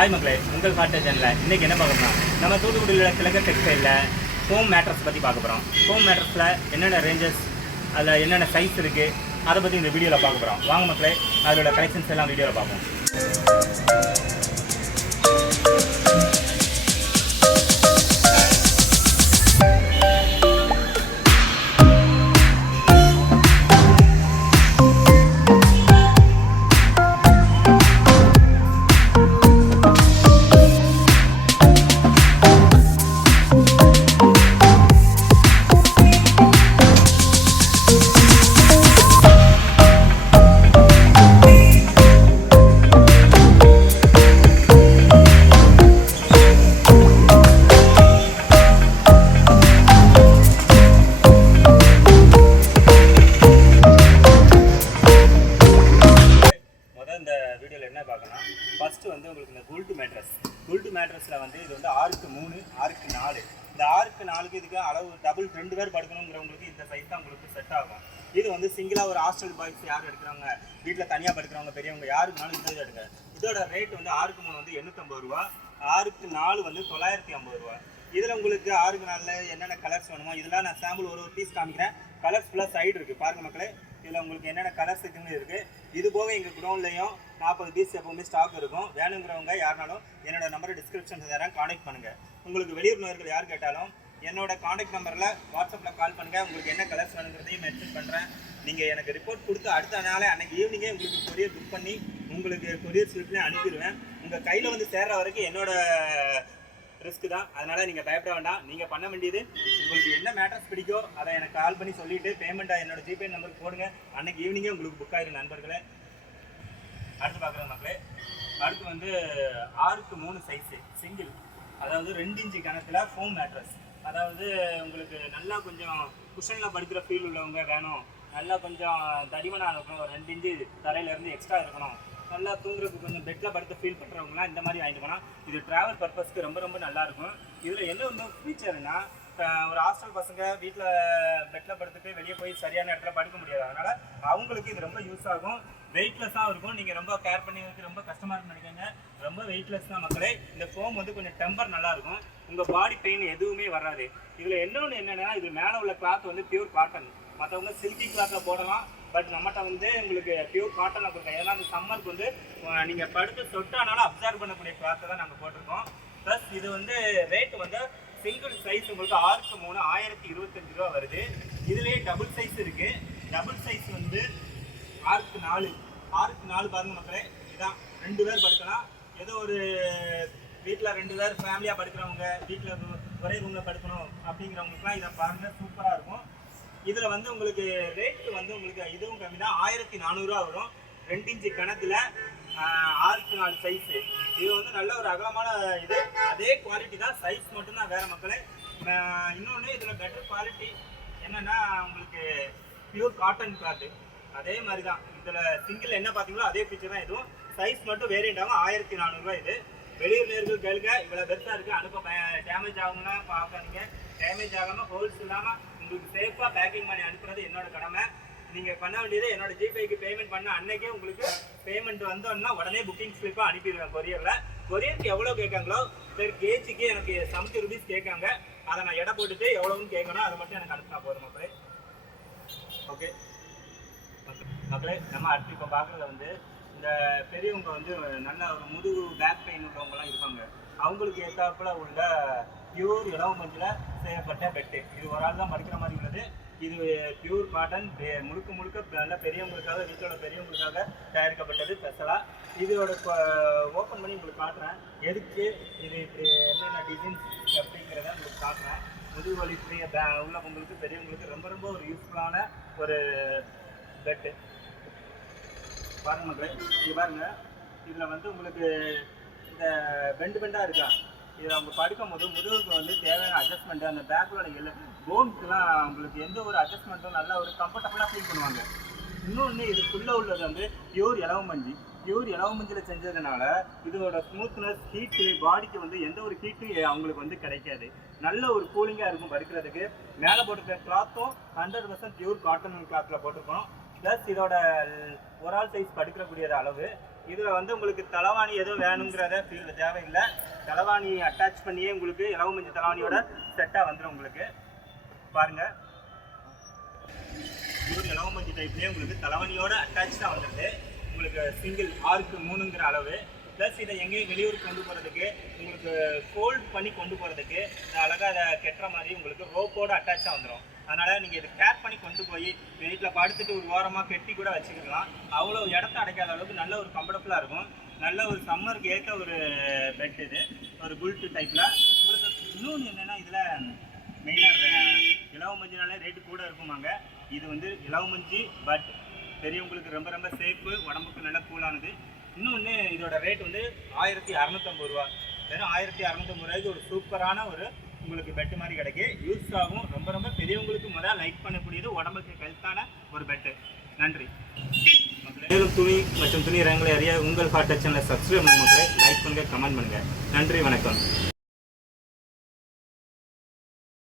Hi மக்களே உங்கள் காட்டு சேனலில் இன்றைக்கி என்ன பார்க்க நம்ம தூத்துக்குடியில் கிழக்கு டெக்ஸ்டைலில் ஹோம் மேட்ரஸ் பற்றி பார்க்க போகிறோம் ஹோம் மேட்ரஸில் என்னென்ன ரேஞ்சஸ் அதில் என்னென்ன சைஸ் இருக்குது அதை பற்றி இந்த வீடியோவில் பார்க்க போகிறோம் வாங்க மக்களே அதோட கலெக்ஷன்ஸ் எல்லாம் வீடியோவில் பார்ப்போம். என்ன பார்க்கணும் ஃபர்ஸ்ட் வந்து உங்களுக்கு இந்த குல்ட்டு மேட்ரஸ் குல்ட்டு மேட்ரஸில் வந்து இது வந்து ஆறுக்கு மூணு ஆறுக்கு நாலு. இந்த ஆறுக்கு நாலுக்கு இதுக்கு அளவு டபுள் ரெண்டு பேர் படுக்கணுங்கிறவங்களுக்கு இந்த சைஸ் தான் உங்களுக்கு செட் ஆகும். இது வந்து சிங்கிளாக ஒரு ஹாஸ்டல் பாய்ஸ் யார் எடுக்கிறவங்க வீட்டில் தனியாக படுக்கிறவங்க பெரியவங்க யாருக்குனாலும் இந்த இது எடுங்க. இதோட ரேட் வந்து ஆறுக்கு மூணு வந்து எண்ணூற்றம்பது ரூபா ஆறுக்கு நாலு வந்து தொள்ளாயிரத்தி ஐம்பது ரூபா. இதில் உங்களுக்கு ஆறுக்கு நாளில் என்னென்ன கலர்ஸ் வேணுமோ இதெல்லாம் நான் சாம்பிள் ஒரு ஒரு பீஸ் காமிக்கிறேன். கலர்ஸ் ஃபுல்லாக சைடு இருக்குது பாருங்கள் மக்களே. இதில் உங்களுக்கு என்னென்ன கலர்ஸ் இருக்குன்னு இருக்குது இது போக எங்கள் குடோன்லையும் நாற்பது பீஸ் எப்பவுமே ஸ்டாக் இருக்கும். வேணுங்கிறவங்க யாருனாலும் என்னோட நம்பரை டிஸ்கிரிப்ஷன் தரேன் காண்டாக்ட் பண்ணுங்கள் உங்களுக்கு வெளியூர் யார் கேட்டாலும் என்னோட காண்டாக்ட் நம்பரில் வாட்ஸ்அப்பில் கால் பண்ணுங்கள் உங்களுக்கு என்ன கலர்ஸ் வேணுங்கிறதையும் மென்ஷன் பண்ணுறேன் நீங்கள் எனக்கு ரிப்போர்ட் கொடுத்து அடுத்த நாளே அன்னைக்கு ஈவினிங்கே உங்களுக்கு கொரியர் புக் பண்ணி உங்களுக்கு கொரியர் ஸ்லிப்லேயே அனுப்பிடுவேன். உங்கள் கையில் வந்து சேர்ற வரைக்கும் என்னோட ரிஸ்க் தான். அதனால் நீங்கள் பயப்பட வேண்டாம். நீங்கள் பண்ண வேண்டியது உங்களுக்கு என்ன மேட்டர்ஸ் பிடிக்கோ அதை எனக்கு கால் பண்ணி சொல்லிவிட்டு பேமெண்ட்டாக என்னோட ஜிபே நம்பருக்கு போடுங்க. அன்னைக்கு ஈவினிங்கே உங்களுக்கு புக் ஆயிரும் நண்பர்களே. அடுத்து பார்க்குறேன் மக்களே. அடுத்து வந்து ஆறுக்கு மூணு சைஸு சிங்கிள் அதாவது ரெண்டு இன்ச்சு கணக்கில் ஃபோம் மேட்ரஸ் அதாவது உங்களுக்கு நல்லா கொஞ்சம் குஷனில் படுக்கிற ஃபீல் உள்ளவங்க வேணும். நல்லா கொஞ்சம் தடிமனாக இருக்கணும். ரெண்டு இன்ச்சு தரையிலேருந்து எக்ஸ்ட்ரா இருக்கணும். நல்லா தூங்குறதுக்கு கொஞ்சம் பெட்டில் படுத்து ஃபீல் பண்ணுறவங்களாம் இந்த மாதிரி வாங்கிட்டு போனால் இது ட்ராவல் பர்பஸ்க்கு ரொம்ப ரொம்ப நல்லா இருக்கும். இதில் என்ன ஒன்று ஃபீச்சர்னா ஒரு ஹாஸ்டல் பசங்க வீட்டில் பெட்டில் படுத்துட்டு வெளியே போய் சரியான இடத்துல படுக்க முடியாது. அதனால் அவங்களுக்கு இது ரொம்ப யூஸ் ஆகும். வெயிட்லெஸ்ஸாக இருக்கும். நீங்கள் ரொம்ப கேர் பண்ணி ரொம்ப கஷ்டமாக இருக்குன்னு நினைக்காங்க ரொம்ப வெயிட்லெஸ் தான் மக்களே. இந்த ஃபோம் வந்து கொஞ்சம் டெம்பர் நல்லா இருக்கும். உங்கள் பாடி பெயின் எதுவுமே வராது. இதில் இன்னொன்று என்னென்னா இது மேலே உள்ள கிளாத் வந்து பியூர் காட்டன் மற்றவங்க சில்கி கிளாத்தில் போடலாம். பட் நம்மகிட்ட வந்து உங்களுக்கு பியூர் காட்டனில் கொடுத்தோம் ஏன்னா அந்த சம்மருக்கு வந்து நீங்கள் படுத்து சொட்டானாலும் அப்சர்வ் பண்ணக்கூடிய கிளாத்தை தான் நாங்கள் போட்டிருக்கோம். ப்ளஸ் இது வந்து ரேட் வந்து சிங்கிள் சைஸ் உங்களுக்கு ஆறுக்கு மூணு ஆயிரத்தி இருபத்தஞ்சு ரூபா வருது. இதுலேயே டபுள் சைஸ் இருக்குது டபுள் சைஸ் வந்து ஆறுக்கு நாலு. ஆறுக்கு நாலு பாருங்க மக்களே. இதான். ரெண்டு பேர் படுக்கலாம். ஏதோ ஒரு வீட்டில் ரெண்டு பேர் ஃபேமிலியாக படுக்கிறவங்க வீட்டில் ஒரே ரூமில் படுக்கணும் அப்படிங்கிறவங்களுக்குலாம் இதை பாருங்க சூப்பராக இருக்கும். இதில் வந்து உங்களுக்கு ரேட் வந்து உங்களுக்கு இதுவும் கம்மி தான் ஆயிரத்தி நானூறுரூவா வரும். ரெண்டு இன்ச்சு கணத்தில் ஆறுக்கு நாலு சைஸு இது வந்து நல்ல ஒரு அகலமான இது. அதே குவாலிட்டி தான் சைஸ் மட்டும்தான் வேறு மக்களே. இன்னொன்று இதில் பெட்டர் குவாலிட்டி என்னென்னா உங்களுக்கு பியூர் காட்டன் கிளாத்து அதே மாதிரி தான் இதில் சிங்கிள் என்ன பார்த்தீங்களோ அதே ஃபீச்சர் தான் இதுவும். சைஸ் மட்டும் வேரியண்ட் ஆகும். ஆயிரத்தி நானூறுரூவா இது. வெளியூர் நேர்கள் கேளுங்க. இவ்வளோ பெருசாக இருக்குது அனுப்ப டேமேஜ் ஆகும்னா பார்க்காதீங்க. டேமேஜ் ஆகாமல் ஹோல்ஸ் இல்லாமல் உங்களுக்கு சேஃப் பேக்கிங் பண்ணி அனுப்புறது என்னோட கடமை. நீங்கள் பண்ண வேண்டியது என்னோட ஜிபேக்கு பேமெண்ட் பண்ண அன்னைக்கே உங்களுக்கு பேமெண்ட் வந்தோன்னா உடனே புக்கிங் ஸ்லிப்பாக அனுப்பிடுவேன் கொரியரில் கொரியருக்கு எவ்வளோ கேட்காங்களோ பெர் கேஜிக்கு எனக்கு செவன்ட்டி ருபீஸ் கேட்காங்க. அதை நான் எடை போட்டுட்டு எவ்வளோன்னு கேட்கணும். அதை மட்டும் எனக்கு அனுப்பினா போதும் மக்களே. ஓகே மக்களே நம்ம அடுத்து இப்போ பார்க்குறத வந்து இந்த பெரியவங்க வந்து நல்ல ஒரு முதுகு பேக் பெயின் உள்ளவங்கலாம் இருப்பாங்க. அவங்களுக்கு ஏற்றாப்புல உள்ள பியூர் இளவு மஞ்சள் செய்யப்பட்ட பெட்டு இது ஒரு ஆள் தான் மடிக்கிற மாதிரி உள்ளது. இது பியூர் காட்டன் முழுக்க முழுக்க நல்ல பெரியவங்களுக்காக வீட்டோட பெரியவங்களுக்காக தயாரிக்கப்பட்டது ஸ்பெஷலாக இதோட ஓப்பன் பண்ணி உங்களுக்கு காட்டுறேன். எதுக்கு இது இப்படி என்னென்ன டிசைன்ஸ் அப்படிங்கிறத உங்களுக்கு காட்டுறேன். முதுகு வலி ஃப்ரீ உள்ளவங்களுக்கு பெரியவங்களுக்கு ரொம்ப ரொம்ப ஒரு யூஸ்ஃபுல்லான ஒரு பெட்டு பாருங்க மக்களே இங்கே பாருங்கள் இதில் வந்து உங்களுக்கு இந்த பெண்டு பெண்டாக இருக்கா? இதை அவங்க படுக்கும் போது முதுகுக்கு வந்து தேவையான அட்ஜஸ்ட்மெண்ட் அந்த பேக்கோட எல்லா போன்ஸ்க்குலாம் அவங்களுக்கு எந்த ஒரு அட்ஜஸ்ட்மெண்ட்டும் நல்ல ஒரு கம்ஃபர்டபுளாக ஃபீல் பண்ணுவாங்க. இன்னொன்று இதுக்குள்ளே உள்ளது வந்து பியூர் இலவ மஞ்சி. பியூர் இலவ மஞ்சில் செஞ்சதுனால இதோட ஸ்மூத்னஸ் ஹீட்டு பாடிக்கு வந்து எந்த ஒரு ஹீட்டும் அவங்களுக்கு வந்து கிடைக்காது. நல்ல ஒரு கூலிங்காக இருக்கும் படுக்கிறதுக்கு. மேலே போட்டுக்கிற கிளாத்தும் ஹண்ட்ரட் பர்சன்ட் பியூர் காட்டன் கிளாத்தில் போட்டிருக்கோம் ப்ளஸ் இதோட ஒரு ஆள் சைஸ் படுக்கக்கூடிய அளவு. இதில் வந்து உங்களுக்கு தலைவாணி எதுவும் வேணுங்கிறத ஃபீல் தேவையில்லை. தலைவாணி அட்டாச் பண்ணியே உங்களுக்கு இளவு மஞ்சள் தலைவாணியோட செட்டாக வந்துடும் உங்களுக்கு. பாருங்க. இது இலவ மஞ்சள் டைப்லேயே உங்களுக்கு தலைவாணியோட அட்டாச்சாக வந்துடுது உங்களுக்கு சிங்கிள் ஆறுக்கு மூணுங்கிற அளவு. ப்ளஸ் இதை எங்கேயும் வெளியூர் கொண்டு போகிறதுக்கு உங்களுக்கு ஃபோல்ட் பண்ணி கொண்டு போகிறதுக்கு அழகாக அதை கெட்டுற மாதிரி உங்களுக்கு ரோப்போட அட்டாச்சாக வந்துடும் அதனால் நீங்கள் இதை கேர் பண்ணி கொண்டு போய் வீட்டில் படுத்துட்டு ஒரு ஓரமாக கெட்டி கூட வச்சுக்கலாம். அவ்வளோ இடத்த அடைக்காத அளவுக்கு நல்ல ஒரு கம்ஃபர்டபுளாக இருக்கும். நல்ல ஒரு சம்மருக்கு ஏற்ற ஒரு பெட் இது ஒரு புல்ட்டு டைப்பில் உங்களுக்கு இன்னொன்று என்னென்னா இதில் மெயினாக இலவ மஞ்சினாலே ரேட்டு கூட இருக்குமாங்க. இது வந்து இலவ மஞ்சி பட் பெரியவங்களுக்கு ரொம்ப ரொம்ப சேஃபு உடம்புக்கு நல்ல கூலானது இன்னொன்று இதோட ரேட் வந்து ஆயிரத்தி அறநூற்றம்பது ரூபா. வெறும் ஆயிரத்தி அறநூற்றம்பது ரூபாய்க்கு ஒரு சூப்பரான ஒரு உங்களுக்கு பெட்டு மாதிரி கிடைக்கு. யூஸ் ஆகும். ரொம்ப ரொம்ப பெரியவங்களுக்கு முதல்ல லைக் பண்ணக்கூடியது உடம்புக்கு ஹெல்த்தான ஒரு பெட்டு நன்றி. மேலும் துணி மற்றும் துணி ரங்களை அறிய உங்கள் ஹார்ட் சேனலை சப்ஸ்கிரைப் பண்ணுங்க லைக் பண்ணுங்க கமெண்ட் பண்ணுங்க. நன்றி வணக்கம்.